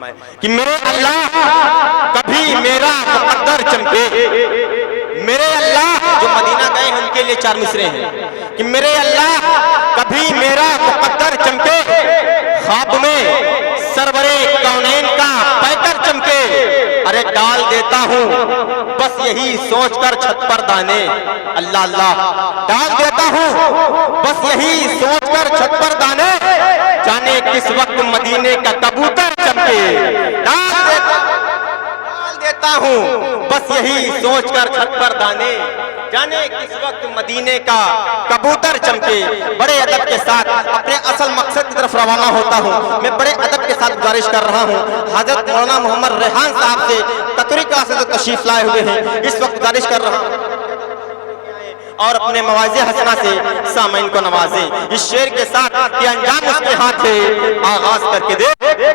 फरमाए कि मेरे अल्लाह कभी मेरा मुकद्दर चमके, मेरे अल्लाह जो मदीना गए उनके लिए 4 मिसरे हैं कि मेरे अल्लाह कभी मेरा मुकद्दर चमके, ख्वाब में सरवरे कौनैन का पैकर चमके, अरे डाल देता हूँ बस यही सोचकर छत पर दाने, अल्लाह अल्लाह डाल देता हूँ बस यही सोचकर छत पर दाने, जाने किस वक्त मदीने का कबूतर चमके, डाल देता हूँ बस यही सोचकर छत पर दाने, जाने किस वक्त मदीने का कबूतर चमके। बड़े अदब के साथ अपने असल मकसद की तरफ रवाना होता हूँ। मैं बड़े अदब के साथ गुजारिश कर रहा हूँ, हजरत मौलाना मोहम्मद रेहान साहब से कतरी क्लास से तशरीफ लाए हुए हैं, इस वक्त गुजारिश कर रहा हूँ और अपने मवाज़े हसना से सामईन को नवाजें। इस शेर के साथ ये अंजाम उसके हाथ है, आगाज करके दे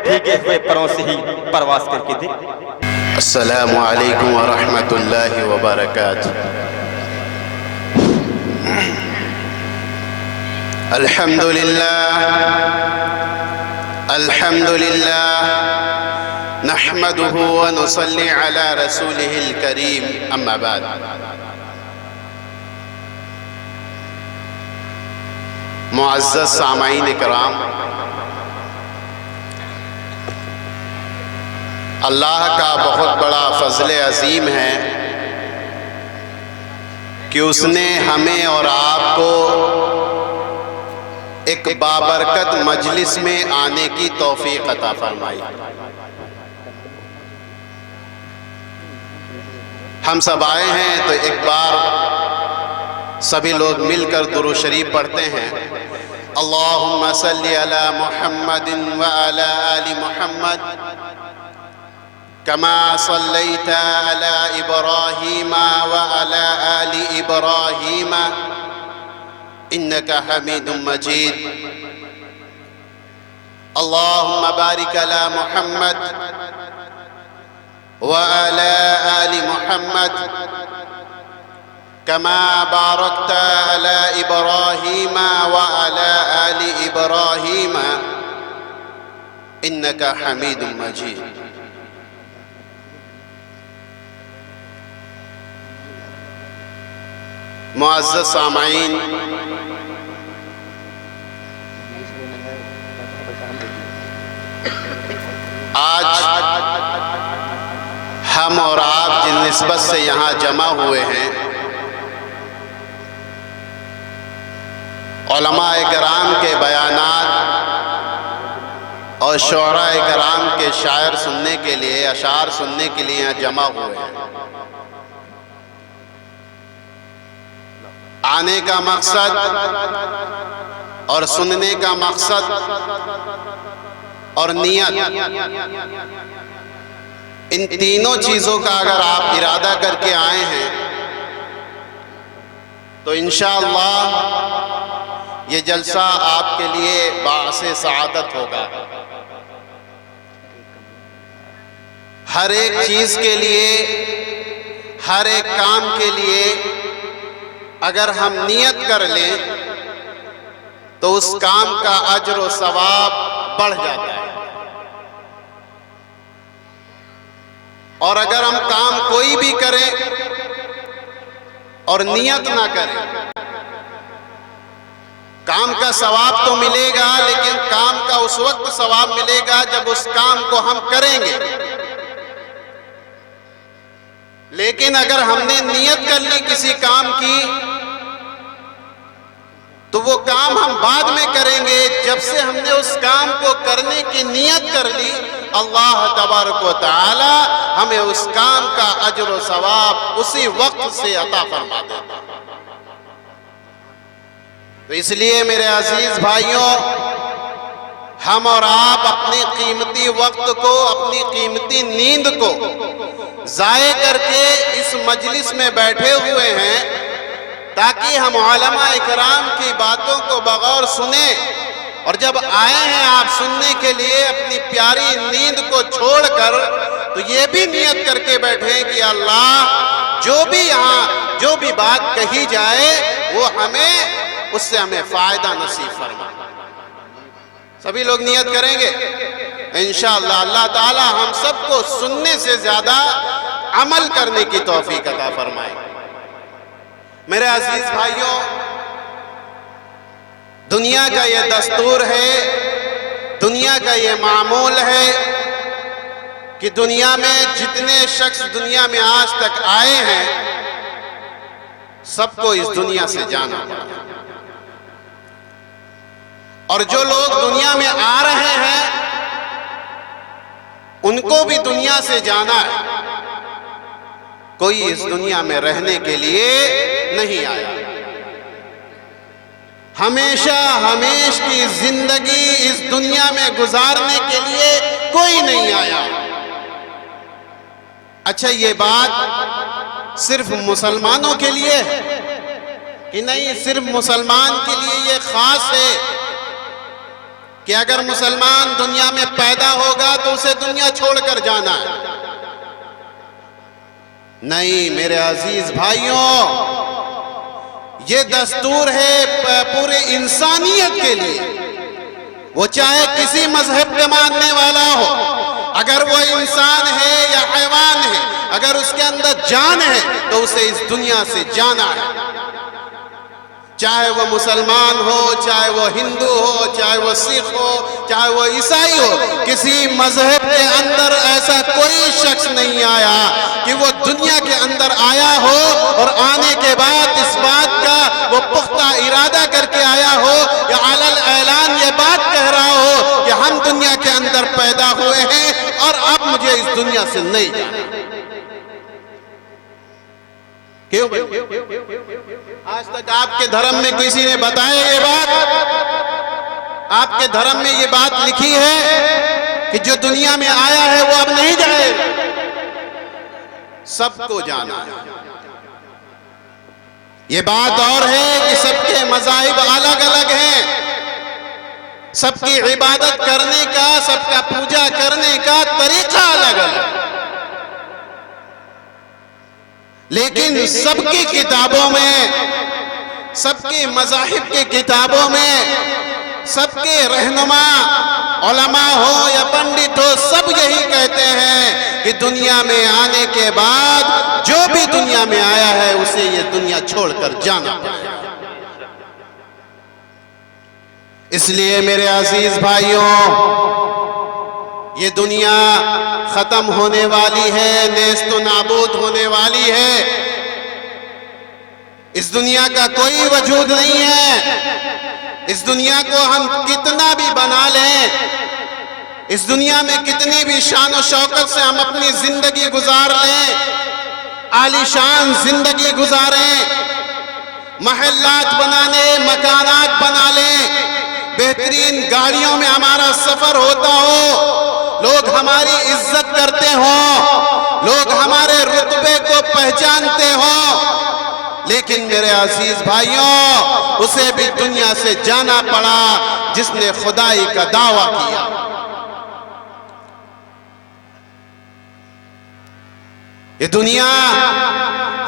भीगे हुए परों से ही परवास करके दे। अस्सलामु अलैकुम व रहमतुल्लाहि व बरकातुहू। अल्हम्दुलिल्लाह अल्हम्दुलिल्लाह नहमदुहु व नुसल्ली अला रसूलिहिल करीम, अम्मा बाद। मुअज़्ज़ज़ सामाईन इकराम, अल्लाह का बहुत बड़ा फज़ल अज़ीम है कि उसने हमें और आपको एक बाबरकत मजलिस में आने की तौफीक अता फरमाई। हम सब आए हैं तो एक बार सभी लोग मिलकर दुरूद शरीफ पढ़ते हैं। अल्लाहुम्मा सल्ली अला मुहम्मदिन व अला आलि मुहम्मद कमा सल्लैता अला इब्राहीम व अला आलि इब्राहीम इन्नका हमीदुम मजीद। अल्लाहुम्मा बारिक अला मुहम्मद व अला आलि मुहम्मद कमा बारकता अला इब्राहीम व अला आलि इब्राहीम इन्नका हमीदुम मजीद। मुअज़्ज़ज़ सामाईन, आज हम और आप जिन निस्बत से यहाँ जमा हुए हैं, उलमाए किराम के बयानात और शुअराए किराम के शायर सुनने के लिए, अशार सुनने के लिए यहाँ जमा हुए हैं। आने का मकसद और सुनने का मकसद और नियत, इन तीनों चीज़ों का अगर आप इरादा करके आए हैं तो इंशाअल्लाह ये जलसा आपके लिए बाअसे सआदत होगा। हर एक चीज़ के लिए, हर एक काम के लिए अगर हम नियत कर लें तो उस काम का अज्र और सवाब बढ़ जाता है। और अगर हम काम कोई भी करें और नियत ना करें, काम का सवाब तो मिलेगा, लेकिन काम का उस वक्त सवाब मिलेगा जब उस काम को हम करेंगे। लेकिन अगर हमने नियत कर ली किसी काम की तो वो काम हम बाद में करेंगे। जब से हमने उस काम को करने की नियत कर ली, अल्लाह तबारक व तआला हमें उस काम का अज्र व सवाब उसी वक्त से अता फरमा देता। तो इसलिए मेरे अजीज भाइयों, हम और आप अपनी कीमती वक्त को, अपनी कीमती नींद को ज़ाये करके इस मजलिस में बैठे हुए हैं ताकि हम उलमा इकराम की बातों को बगौर सुने। और जब आए हैं आप सुनने के लिए अपनी प्यारी नींद को छोड़कर, तो ये भी नियत करके बैठे कि अल्लाह जो भी यहाँ जो भी बात कही जाए वो हमें, उससे हमें फायदा नसीब फरमा। सभी लोग नियत करेंगे, इंशाअल्लाह अल्लाह ताला हम सबको सुनने से ज्यादा अमल करने की तौफीक अता फरमाए। मेरे अजीज भाइयों, दुनिया का ये दस्तूर है, दुनिया का ये मामूल है कि दुनिया में जितने शख्स दुनिया में आज तक आए हैं सबको इस दुनिया से जाना पड़ा, और जो लोग दुनिया में आ रहे हैं उनको भी दुनिया से जाना है। कोई इस दुनिया में रहने के लिए नहीं आया। हमेशा हमेश की जिंदगी इस दुनिया में गुजारने के लिए कोई नहीं आया। अच्छा, ये बात सिर्फ मुसलमानों के लिए है कि नहीं? सिर्फ मुसलमान के लिए ये खास है कि अगर मुसलमान दुनिया में पैदा होगा तो उसे दुनिया छोड़कर जाना है? नहीं मेरे अजीज भाइयों, ये दस्तूर है पूरे इंसानियत के लिए। वो चाहे किसी मजहब के मानने वाला हो, अगर वो इंसान है या हैवान है, अगर उसके अंदर जान है तो उसे इस दुनिया से जाना है। चाहे वो मुसलमान हो, चाहे वो हिंदू हो, चाहे वो सिख हो, चाहे वो ईसाई हो, किसी मजहब के अंदर ऐसा कोई शख्स नहीं आया कि वो दुनिया के अंदर आया हो और आने के बाद इस बात का वो पुख्ता इरादा करके आया हो या अलल ऐलान ये बात कह रहा हो कि हम दुनिया के अंदर पैदा हुए हैं और अब मुझे इस दुनिया से नहीं जाना। क्यों भाई? आज तक आपके धर्म में किसी ने बताया ये बात? आपके धर्म में ये बात लिखी है कि जो दुनिया में आया है वो अब नहीं जाएगा? सबको जाना है। ये बात और है कि सबके मज़ाहिब अलग अलग हैं, सबकी इबादत करने का, सबका पूजा करने का तरीका अलग अलग, लेकिन सबकी किताबों में, सबके मज़ाहिब के किताबों में, सबके रहनुमा उलमा हो या पंडित हो, सब यही कहते हैं कि दुनिया में आने के बाद जो भी दुनिया में आया है उसे ये दुनिया छोड़कर जाना पड़ेगा। इसलिए मेरे अजीज भाइयों, ये दुनिया खत्म होने वाली है, नेस्तो नाबूद होने वाली है। इस दुनिया का कोई वजूद नहीं है। इस दुनिया को हम कितना भी बना लें, इस दुनिया में कितनी भी शान और शौकत से हम अपनी जिंदगी गुजार लें, आलीशान जिंदगी गुजारें, महल्लात बनाने, मकानात बना लें, बेहतरीन गाड़ियों में हमारा सफर होता हो, लोग हमारी इज्जत करते हो, लोग हमारे रुतबे को पहचानते हो, लेकिन मेरे अजीज भाइयों, उसे भी दुनिया से जाना पड़ा जिसने खुदाई का दावा किया। ये दुनिया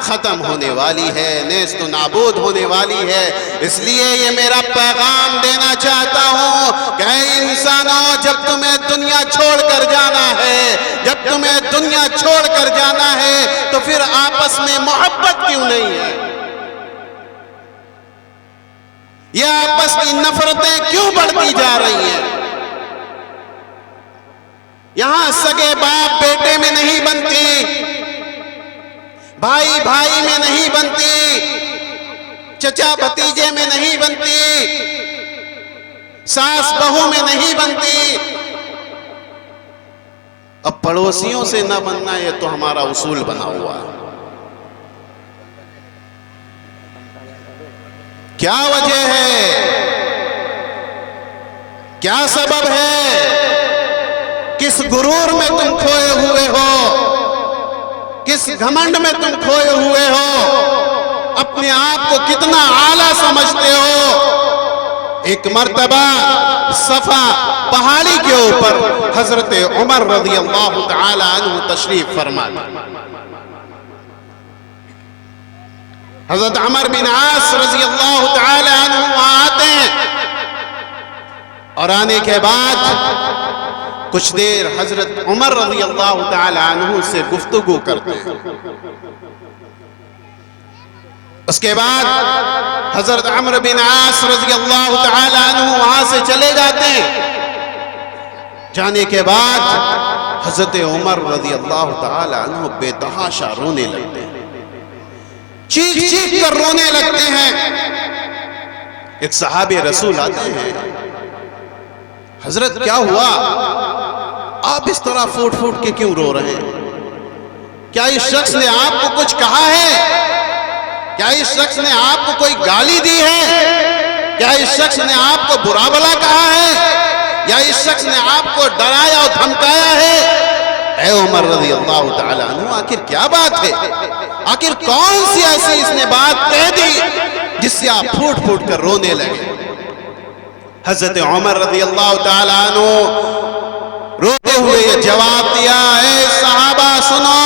खत्म होने वाली है, नेस्त नाबूद होने वाली है। इसलिए ये मेरा पैगाम देना चाहता हूं कि इंसानों, जब तुम्हें दुनिया छोड़कर जाना है, जब तुम्हें दुनिया छोड़कर जाना है, तो फिर आपस में मोहब्बत क्यों नहीं है? ये आपस की नफरतें क्यों बढ़ती जा रही हैं? यहां सगे बाप बेटे में नहीं बनती, भाई भाई में नहीं बनती, चचा भतीजे में नहीं बनती, सास बहू में नहीं बनती। अब पड़ोसियों से न बनना ये तो हमारा उसूल बना हुआ है। क्या वजह है? क्या सबब है? किस गुरूर में तुम खोए हुए हो? किस घमंड में तुम खोए हुए हो? अपने आप को कितना आला समझते हो? एक मर्तबा सफा पहाड़ी के ऊपर हजरत उमर रज़ियल्लाहु ताला अन्हु तशरीफ फरमाते। हजरत उमर बिन आस रज़ियल्लाहु ताला अन्हु आते हैं और आने के बाद कुछ देर हजरत उमर रज़ी अल्लाह तआला अन्हु से गुफ्तगू करते हैं। उसके बाद हजरत अम्र बिन आस रज़ी अल्लाह तआला अन्हु वहां से चले जाते हैं। जाने के बाद हजरत उमर रज़ी अल्लाह तआला अन्हु बेतहाशा रोने लगते हैं, चीख चीख कर रोने लगते हैं। एक सहाबे रसूल आते हैं, हजरत क्या हुआ, आप इस तरह फूट फूट के क्यों रो रहे हैं? क्या इस शख्स ने आपको कुछ कहा है? क्या इस शख्स ने आपको कोई गाली दी है? क्या इस शख्स ने आपको बुरा भला कहा है? या इस शख्स ने आपको डराया और धमकाया है? ऐ उमर रज़ी अल्लाह तआला अन्हु, आखिर क्या बात है? आखिर कौन सी ऐसी इसने बात कह दी जिससे आप फूट फूट कर रोने लगे? हजरत उमर रज़ी अल्लाह तआला अन्हु रोते हुए ये जवाब दिया, ऐ सहाबा सुनो,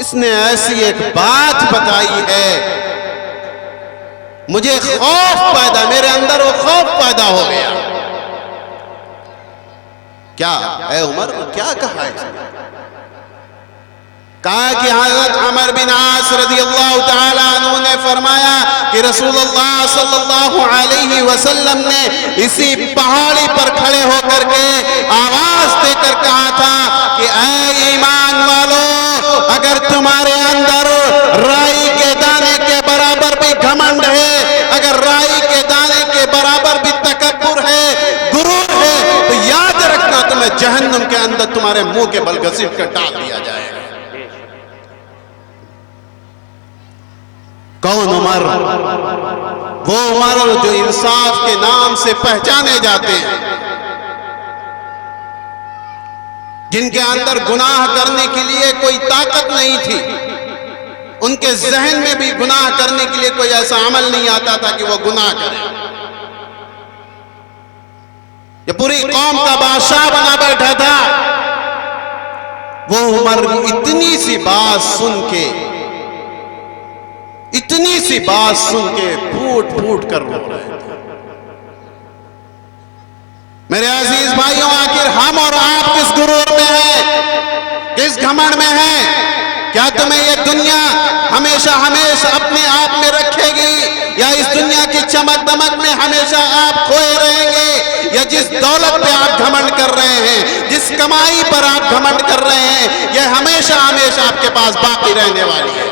इसने ऐसी एक बात बताई है, मुझे खौफ पैदा, मेरे अंदर वो खौफ पैदा हो गया। क्या ऐ उमर, क्या कहा है? कहा कि हज़रत अमर बिन आस रज़ी अल्लाह तआला अन्हु ने फरमाया कि रसूलुल्लाह सल्लल्लाहु अलैहि वसल्लम ने इसी पहाड़ी पर खड़े होकर के आवाज देकर कहा था कि ऐ ईमान वालों, अगर तुम्हारे अंदर राई के दाने के बराबर भी घमंड है, अगर राई के दाने के बराबर भी तकब्बुर है, गुरूर है, तो याद रखना तुम्हें जहन्नुम के अंदर तुम्हारे मुंह के बल घसीट कर डाल दिया जाएगा। कौन उमर? वो उमर जो इंसाफ के नाम से पहचाने जाते हैं, जिनके अंदर गुनाह करने के लिए कोई ताकत नहीं थी, उनके जहन में भी गुनाह करने के लिए कोई ऐसा अमल नहीं आता था कि वो गुनाह करें। ये पूरी कौम का बादशाह बना बैठा था। वो उमर इतनी सी बात सुन के, इतनी सी बात सुन के फूट फूट कर रो रहे थे। मेरे अजीज भाइयों, आखिर हम और आप किस गुरूर में हैं, किस घमंड में हैं? क्या तुम्हें ये दुनिया हमेशा हमेशा अपने आप में रखेगी, या इस दुनिया की चमक दमक में हमेशा आप खोए रहेंगे? या जिस दौलत पे आप घमंड कर रहे हैं, जिस कमाई पर आप घमंड कर रहे हैं, यह हमेशा हमेशा आपके पास बाकी रहने वाली है।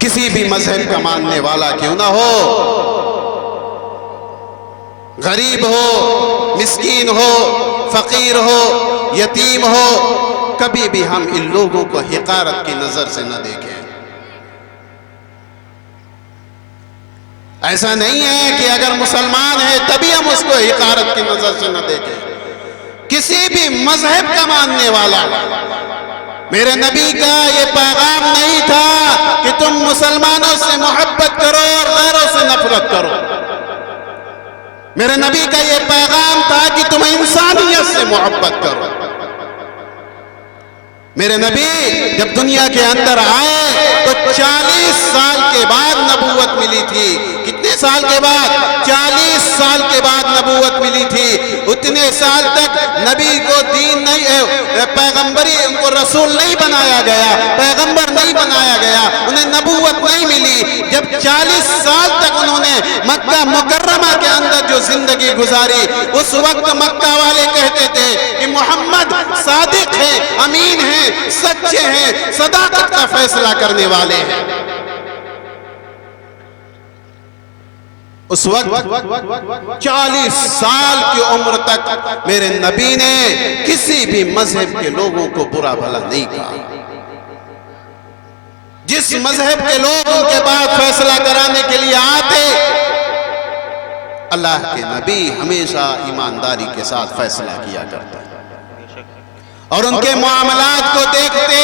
किसी भी मजहब का मानने वाला क्यों ना हो, गरीब हो, मिस्कीन हो, फकीर हो, यतीम हो, कभी भी हम इन लोगों को हिकारत की नजर से न देखें। ऐसा नहीं है कि अगर मुसलमान है तभी हम उसको हिकारत की नजर से न देखें। किसी भी मजहब का मानने वाला, मेरे नबी का ये पैगाम नहीं था कि तुम मुसलमानों से मोहब्बत करो और गैरों से नफरत करो। मेरे नबी का ये पैगाम था कि तुम इंसानियत से मोहब्बत करो। मेरे नबी जब दुनिया के अंदर आए तो 40 साल के बाद नबूवत मिली थी। कितने साल के बाद? 40 साल के बाद नबूवत मिली थी। उतने साल तक नबी को दीन नहीं, पैगंबरी, उनको रसूल नहीं बनाया गया, पैगंबर नहीं बनाया गया, उन्हें नबूवत नहीं मिली। जब 40 साल तक उन्होंने मक्का मुकर्रमा के अंदर जो जिंदगी गुजारी, उस वक्त मक्का वाले कहते थे कि मोहम्मद सादिक है, अमीन है, सच्चे हैं, सदाकत का फैसला करने वाले हैं। उस वक्त 40 साल की उम्र तक मेरे नबी ने किसी भी मजहब के लोगों को बुरा भला नहीं कहा। जिस मजहब के लोग उनके बाद फैसला कराने के लिए आते, अल्लाह के नबी हमेशा ईमानदारी के साथ फैसला किया करते और उनके मामलात को देखते,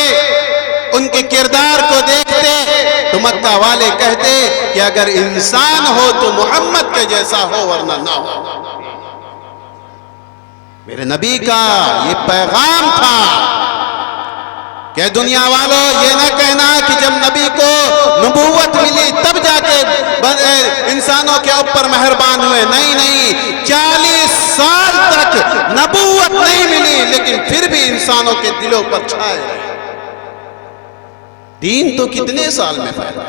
उनके किरदार को देखते तो मक्का वाले कहते कि अगर इंसान हो तो मोहम्मद के जैसा हो, वरना ना हो। मेरे नबी का ये पैगाम था कि दुनिया वालों, ये ना कहना कि जब नबी को नबूवत मिली तब जाके इंसानों के ऊपर मेहरबान हुए। नहीं नहीं, 40 साल तक नबूवत नहीं मिली, लेकिन फिर भी इंसानों के दिलों पर छाए रहे। दीन तो कितने साल में फैला?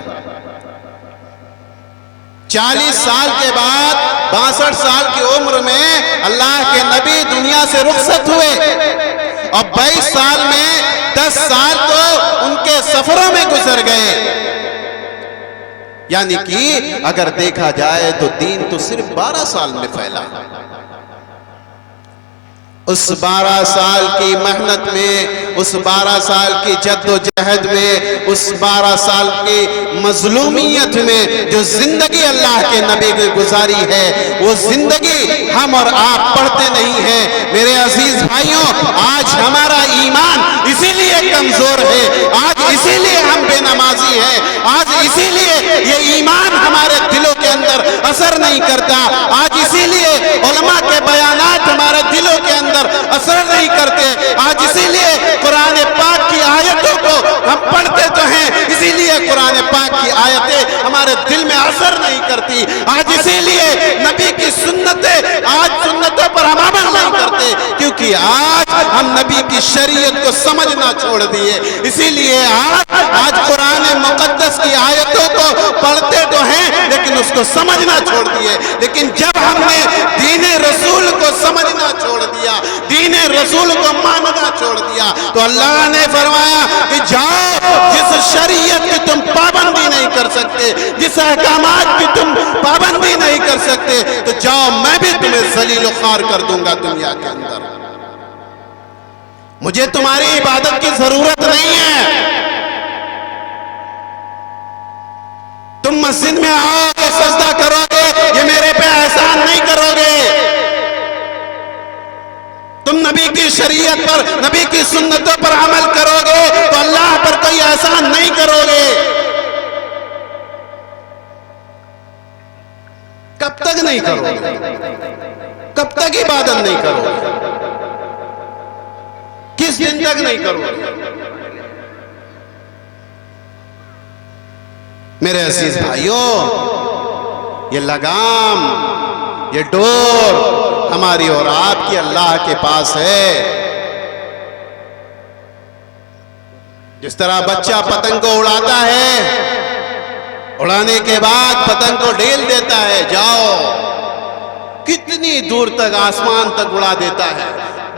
40 साल के बाद 62 साल की उम्र में अल्लाह के नबी दुनिया से रुखसत हुए और 22 साल में 10 साल तो उनके सफरों में गुजर गए। यानी कि अगर देखा जाए तो दीन तो सिर्फ 12 साल में फैला। उस 12 साल की मेहनत में, उस 12 साल की जद्दोजहद में, उस 12 साल की मजलूमियत में जो जिंदगी अल्लाह के नबी ने गुजारी है, वो जिंदगी हम और आप पढ़ते नहीं हैं। मेरे अजीज भाइयों, आज हमारा ईमान इसीलिए कमजोर है, आज इसीलिए हम बेनमाजी हैं, आज इसीलिए ये ईमान हमारे दिलों के अंदर असर नहीं करता, आज इसीलिए उलमा के बयानात हमारे दिलों के अंदर असर नहीं करते, आज इसीलिए कुरान पाक की आयतों को हम पढ़ते तो हैं, इसीलिए कुरान पाक की आयतें हमारे दिल में असर नहीं करती, आज इसीलिए नबी की सुन्नतें, आज सुन्नतों पर हम अमल नहीं करते, क्योंकि आज हम नबी की शरीयत को समझना छोड़ दिए। इसीलिए आज कुरान मुकद्दस की आयतों को पढ़ते तो हैं, लेकिन उसको समझना छोड़ दिए। लेकिन जब हमने दीन रसूल को समझना छोड़ दिया, दीन रसूल को मानना छोड़ दिया, तो अल्लाह ने फरमाया कि जाओ, जिस शरीयत की तुम पाबंदी नहीं कर सकते, जिस अहकामात की तुम पाबंदी नहीं कर सकते, तो जाओ, मैं भी तुम्हें जलील ख्वार कर दूंगा दुनिया के अंदर। मुझे तुम्हारी इबादत की जरूरत नहीं है। तुम मस्जिद में आओगे, सजदा करोगे, ये मेरे पे एहसान नहीं करोगे। तुम नबी की शरीयत पर, नबी की सुन्नतों पर अमल करोगे तो अल्लाह पर कोई एहसान नहीं करोगे। कब तक नहीं करोगे? कब तक इबादत नहीं करोगे? किस दिन तक नहीं करोगे? मेरे अजीज भाइयों, ये लगाम, ये डोर हमारी और आपकी अल्लाह के पास है। जिस तरह बच्चा पतंग को उड़ाता है, उड़ाने के बाद पतंग को ढेल देता है, जाओ, कितनी दूर तक आसमान तक उड़ा देता है।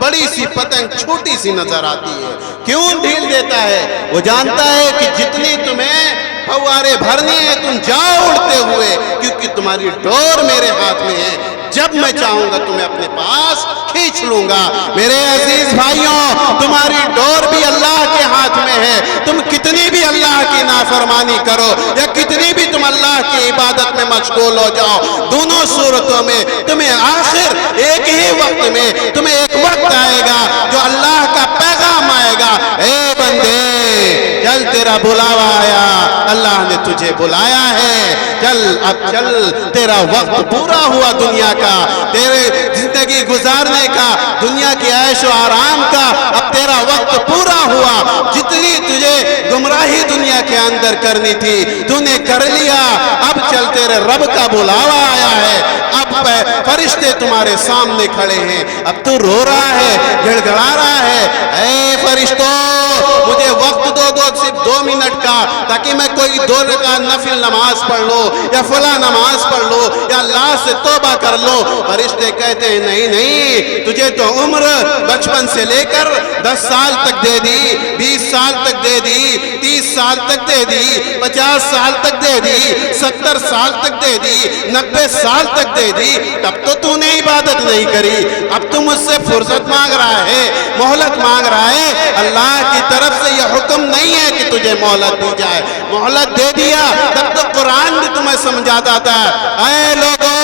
बड़ी सी पतंग छोटी सी नजर आती है। क्यों ढील देता है? वो जानता है कि जितनी तुम्हें फव्वारे भरनी है तुम जाओ उड़ते हुए, क्योंकि तुम्हारी डोर मेरे हाथ में है। जब मैं चाहूंगा तुम्हें अपने पास खींच लूंगा। मेरे अजीज भाइयों, तुम्हारी डोर भी अल्लाह के हाथ में है। तुम कितनी भी अल्लाह की नाफरमानी करो या कितनी भी तुम अल्लाह की इबादत में मशगूल हो जाओ, दोनों सूरतों में तुम्हें आखिर एक ही वक्त में तुम्हें एक वक्त आएगा जो अल्लाह का पैगाम आएगा, ए बंदे चल, तेरा बुलावा आया, अल्लाह ने तुझे बुलाया है, चल अब चल, तेरा वक्त पूरा हुआ दुनिया का, तेरे जिंदगी गुजारने का, दुनिया की ऐश और आराम का अब तेरा वक्त पूरा हुआ। जितनी तुझे गुमराही दुनिया के अंदर करनी थी तूने कर लिया, अब चल, तेरे रब का बुलावा आया है, अब फरिश्ते तुम्हारे सामने खड़े हैं, अब तू रो रहा है, गिड़गिड़ा रहा है, ऐ फरिश्तों मुझे वक्त दो, सिर्फ 2 मिनट का, ताकि मैं कोई 2 रकात नफिल नमाज पढ़ लो या फला नमाज पढ़ लो या अल्लाह से तौबा कर लो। फरिश्ते कहते हैं नहीं नहीं, तुझे तो उम्र बचपन से लेकर 10 साल तक दे दी, 20 साल तक दे दी, 30 साल तक दे दी, 50 साल तक दे दी, 70 साल तक दे दी, 90 साल तक दे दी, तब तो तूने इबादत नहीं करी। अब तू मुझसे फुर्सत मांग रहा है, मोहलत मांग रहा है। अल्लाह की तरफ से यह हुक्म नहीं है कि तुझे मोहलत दी जाए। मोहलत दे दिया तब तो कुरान भी तुम्हें समझाता था, ऐ लोगों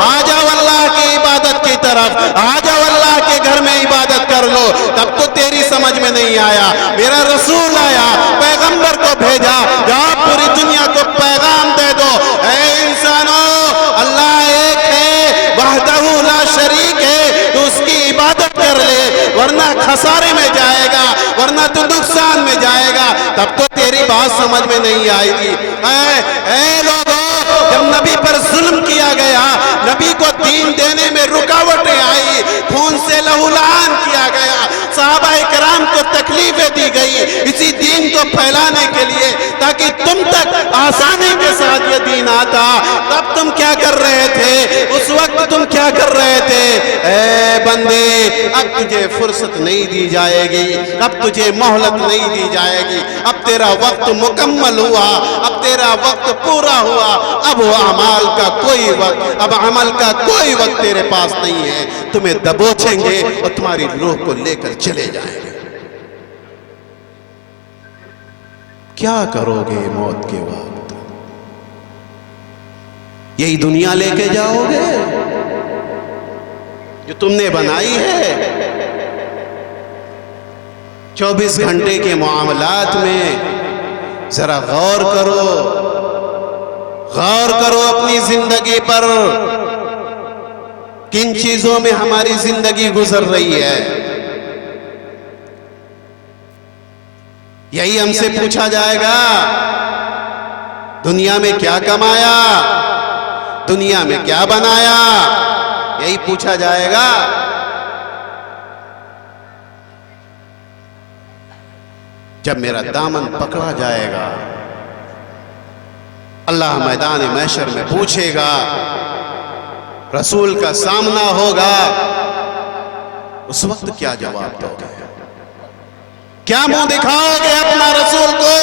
आ जाओ अल्लाह की इबादत की तरफ, आ जाओ अल्लाह के घर में इबादत कर लो। तब तो तेरी समझ में नहीं आया। मेरा रसूल आया, पैगंबर को भेजा, जाओ पूरी दुनिया को पैगाम दे दो, ऐ इंसानों, अल्लाह एक है, वहदहू ला शरीक है, तो उसकी इबादत कर ले, वरना खसारे में जाएगा, वरना तो नुकसान में जाएगा। तब तो तेरी बात बात समझ में नहीं आई थी। ऐ लोगों, जब नबी पर जुल्म किया गया, नबी को दीन देने में रुकावटें आई, खून से लहूलुहान किया गया, सहाबाए किराम को तकलीफें दी गई इसी दीन को फैलाने के लिए, ताकि तुम तक आसानी के साथ ये दीन आता। तब तुम क्या कर रहे थे? उस वक्त तुम क्या कर रहे थे? ऐ बंदे, अब तुझे फुर्सत नहीं दी जाएगी, अब तुझे मोहलत नहीं दी जाएगी, अब तेरा वक्त मुकम्मल हुआ, अब तेरा वक्त पूरा हुआ, अब वो अमाल का कोई वक्त, अब अमल का कोई वक्त तेरे पास नहीं है। तुम्हें दबोचेंगे और तुम्हारी रूह को लेकर चले जाएंगे। क्या करोगे मौत के वक्त? यही दुनिया लेके जाओगे जो तुमने बनाई है? 24 घंटे के मामलात में जरा गौर करो, गौर करो अपनी जिंदगी पर, किन चीजों में हमारी जिंदगी गुजर रही है। यही हमसे पूछा जाएगा, दुनिया में क्या कमाया, दुनिया में क्या बनाया, यही पूछा जाएगा। जब मेरा दामन पकड़ा जाएगा, अल्लाह मैदान महशर में पूछेगा, रसूल का सामना होगा, उस वक्त क्या जवाब दोगे? क्या मुंह दिखाओगे अपना रसूल को?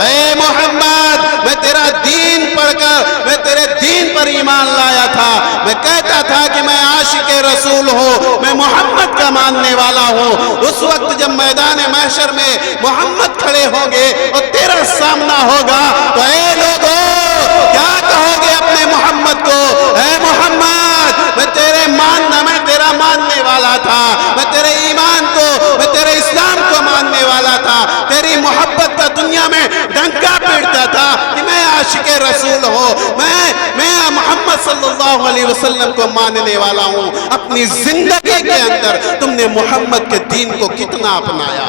ऐ मोहम्मद, मैं तेरा दीन पढ़कर, मैं तेरे दीन पर ईमान लाया था, मैं कहता था कि मैं आशिक़े रसूल हूँ, मैं मोहम्मद का मानने वाला हूँ। उस वक्त जब मैदान महशर में मोहम्मद खड़े होंगे और तेरा सामना होगा, तो ऐ लोगों, क्या कहोगे अपने मोहम्मद को? ऐ मोहम्मद, मैं तेरा मानने वाला था, मैं तेरे ईमान को, मैं तेरे इस्लाम को मानने वाला था, तेरी मोहब्बत का दुनिया में डंका पीटता था कि मैं आशिक़े रसूल हूँ, मैं मोहम्मद सल्लल्लाहु अलैहि वसल्लम को मानने वाला हूँ। अपनी जिंदगी के अंदर तुमने मोहम्मद के दीन को कितना अपनाया?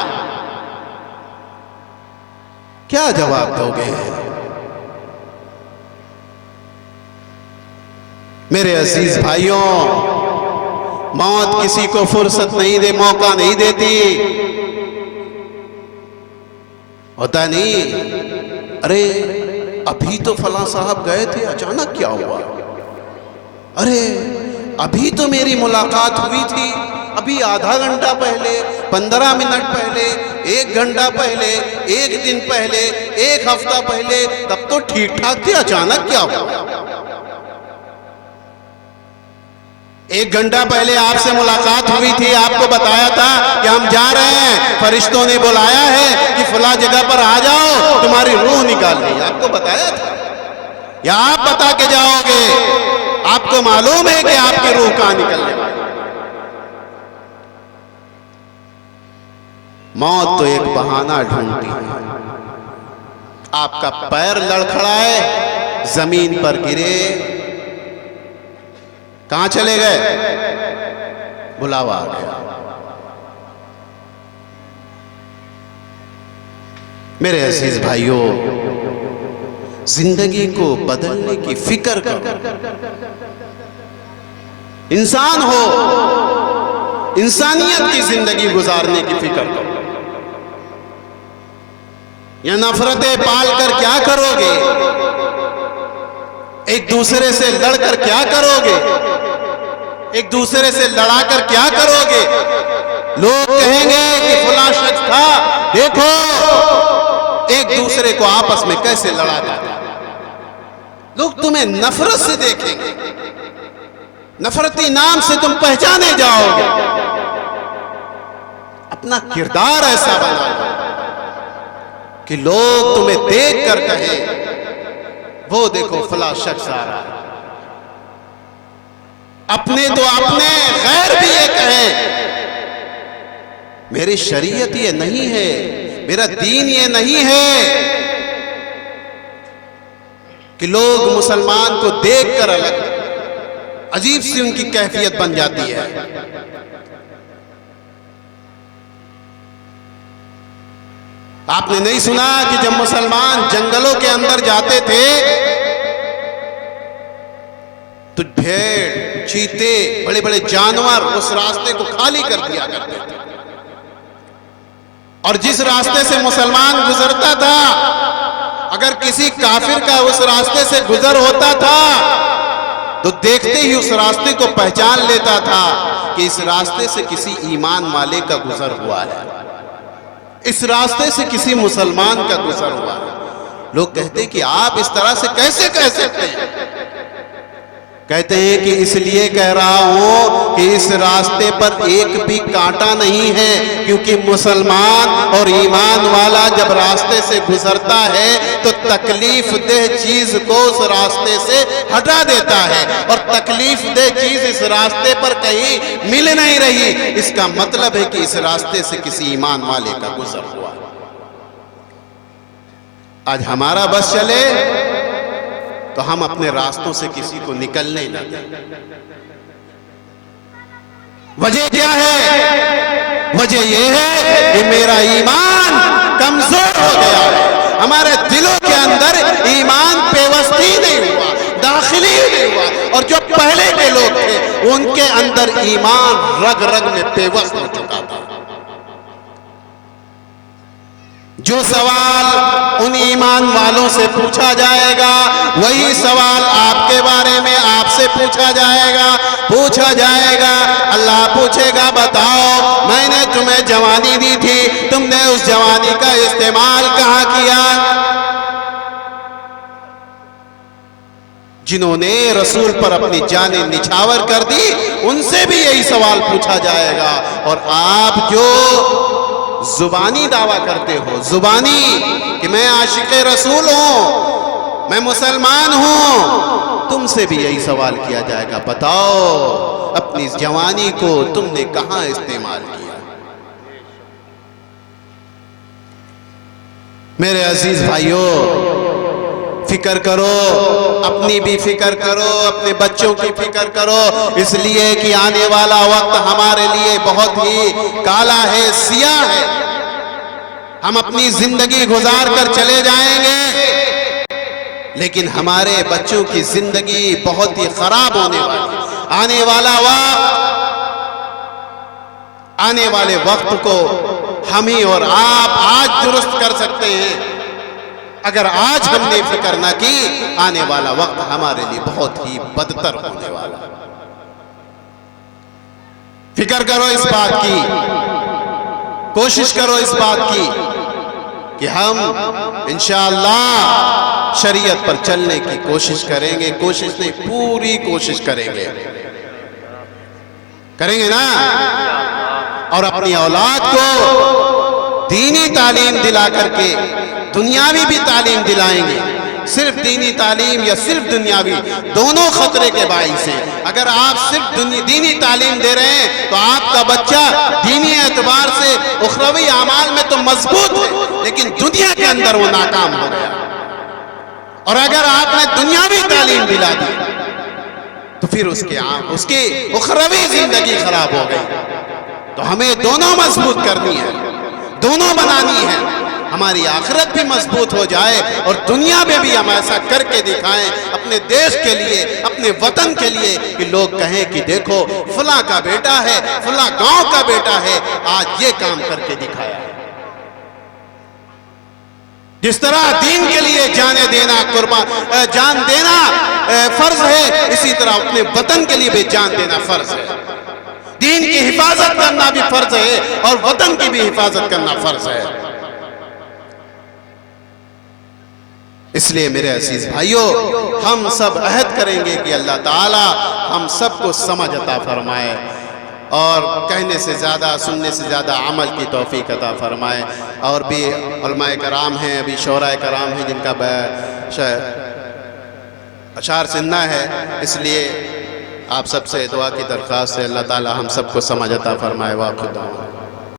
क्या जवाब दोगे? मेरे अजीज भाइयों, मौत किसी को फुर्सत नहीं दे, मौका नहीं देती। होता नहीं, अरे अभी तो फलां साहब गए थे, अचानक क्या हुआ? अरे अभी तो मेरी मुलाकात हुई थी, अभी आधा घंटा पहले, 15 मिनट पहले, 1 घंटा पहले, 1 दिन पहले, 1 हफ्ता पहले, तब तो ठीक ठाक थे, अचानक क्या हुआ? 1 घंटा पहले आपसे मुलाकात हुई थी, आपको बताया था कि हम जा रहे हैं, फरिश्तों ने बुलाया है कि फला जगह पर आ जाओ, तुम्हारी रूह निकाल ली, आपको बताया था? या आप बता के जाओगे? आपको मालूम है कि आपकी रूह कहां निकलने वाली? मौत तो एक बहाना ढूंढती है। आपका पैर लड़खड़ाए, जमीन पर गिरे, कहां चले गए? बुलावा आ गया। मेरे अजीज भाइयों, जिंदगी को बदलने की फिक्र करो। इंसान हो, इंसानियत की जिंदगी गुजारने की फिक्र करो। या नफरतें पालकर क्या करोगे? एक दूसरे से लड़कर क्या करोगे? एक दूसरे से लड़ाकर क्या करोगे? लोग कहेंगे कि फलां शख्स था, देखो एक दूसरे को आपस में कैसे लड़ाता था। लोग तुम्हें नफरत से देखेंगे, नफरती नाम से तुम पहचाने जाओगे। अपना किरदार ऐसा बनाओ कि लोग तुम्हें देख कर कहें, वो देखो फला शख्स आ रहा है। अपने तो अपने, गैर भी ये कहें, मेरी शरीयत ये नहीं है, मेरा दीन ये नहीं है, कि लोग मुसलमान को देखकर अलग, अजीब सी उनकी कैफियत बन जाती है। आपने नहीं सुना कि जब मुसलमान जंगलों के अंदर जाते थे तो भेड़, चीते, बड़े बड़े जानवर उस रास्ते को खाली कर दिया करते थे, और जिस रास्ते से मुसलमान गुजरता था, अगर किसी काफिर का उस रास्ते से गुजर होता था तो देखते ही उस रास्ते को पहचान लेता था कि इस रास्ते से किसी ईमान वाले का गुजर हुआ है, इस रास्ते से किसी मुसलमान का गुजर हुआ है। लोग कहते कि आप इस तरह से कैसे कह सकते हैं? कहते हैं कि इसलिए कह रहा हूं कि इस रास्ते पर एक भी कांटा नहीं है, क्योंकि मुसलमान और ईमान वाला जब रास्ते से गुजरता है तो तकलीफ देह चीज को उस रास्ते से हटा देता है, और तकलीफ देह चीज इस रास्ते पर कहीं मिल नहीं रही। इसका मतलब है कि इस रास्ते से किसी ईमान वाले का गुजर हुआ। आज हमारा बस चले तो हम अपने रास्तों से किसी को निकलने ही ना दें। वजह क्या है? वजह यह है कि मेरा ईमान कमजोर हो गया है, हमारे दिलों के अंदर ईमान पेवस्ती नहीं हुआ, दाखिली नहीं हुआ, और जो पहले के लोग थे उनके अंदर ईमान रग रग में पेवस्त हो चुका था। जो सवाल उन ईमान वालों से पूछा जाएगा वही सवाल आपके बारे में आपसे पूछा जाएगा। अल्लाह पूछेगा, बताओ मैंने तुम्हें जवानी दी थी, तुमने उस जवानी का इस्तेमाल कहाँ किया? जिन्होंने रसूल पर अपनी जानें निछावर कर दी उनसे भी यही सवाल पूछा जाएगा। और आप जो जुबानी दावा करते हो, जुबानी कि मैं आशिक़े रसूल हूं, मैं मुसलमान हूं, तुमसे भी यही सवाल किया जाएगा, बताओ अपनी इस जवानी को तुमने कहां इस्तेमाल किया? मेरे अजीज भाइयों, फिक्र करो, अपनी भी फिक्र करो, अपने बच्चों की फिक्र करो, इसलिए कि आने वाला वक्त हमारे लिए बहुत ही काला है, सियाह है। हम अपनी जिंदगी गुजार कर चले जाएंगे, लेकिन हमारे बच्चों की जिंदगी बहुत ही खराब होने वाली। आने वाले वक्त को हम ही और आप आज दुरुस्त कर सकते हैं। अगर आज हमने फिक्र ना की, आने वाला वक्त हमारे लिए बहुत ही बदतर होने वाला। फिक्र करो इस बात की, कोशिश करो इस बात की कि हम इंशाअल्लाह शरीयत पर चलने की कोशिश करेंगे। कोशिश नहीं, पूरी कोशिश करेंगे ना, और अपनी औलाद को दीनी तालीम दिला करके दुनियावी भी तालीम दिलाएंगे। सिर्फ दीनी तालीम या सिर्फ दुनियावी, दोनों खतरे के बाइस हैं। अगर आप सिर्फ दीनी तालीम दे रहे हैं तो आपका बच्चा दीनी एतबार से उखरवी आमाल में तो मजबूत है, लेकिन दुनिया के अंदर वो नाकाम हो गया। और अगर आपने दुनियावी तालीम दिला दी तो फिर उसकी उखरवी जिंदगी खराब हो गई। तो हमें दोनों मजबूत करनी है, दोनों बनानी है, हमारी आखिरत भी मजबूत हो जाए और दुनिया में भी हम ऐसा करके दिखाएं अपने देश के लिए, अपने वतन के लिए, कि लोग कहें कि देखो फला का बेटा है, फला गांव का बेटा है, आज ये काम करके दिखाया। जिस तरह दीन के लिए जान देना फर्ज है, इसी तरह अपने वतन के लिए भी जान देना फर्ज है। दीन की हिफाजत करना भी फर्ज है और वतन की भी हिफाजत करना फर्ज है। इसलिए मेरे अजीज भाइयों, हम सब अहद करेंगे कि अल्लाह ताला हम सबको समझ अता फरमाए और कहने से ज़्यादा, सुनने से ज़्यादा अमल की तौफीक अता फरमाए। और भी उलमाए कराम हैं, अभी शोराए कराम हैं जिनका अशार सुनना है, इसलिए आप सबसे दुआ की दरख्वास्त है, अल्लाह ताला हम सबको समझ अता फरमाए। वाक़िद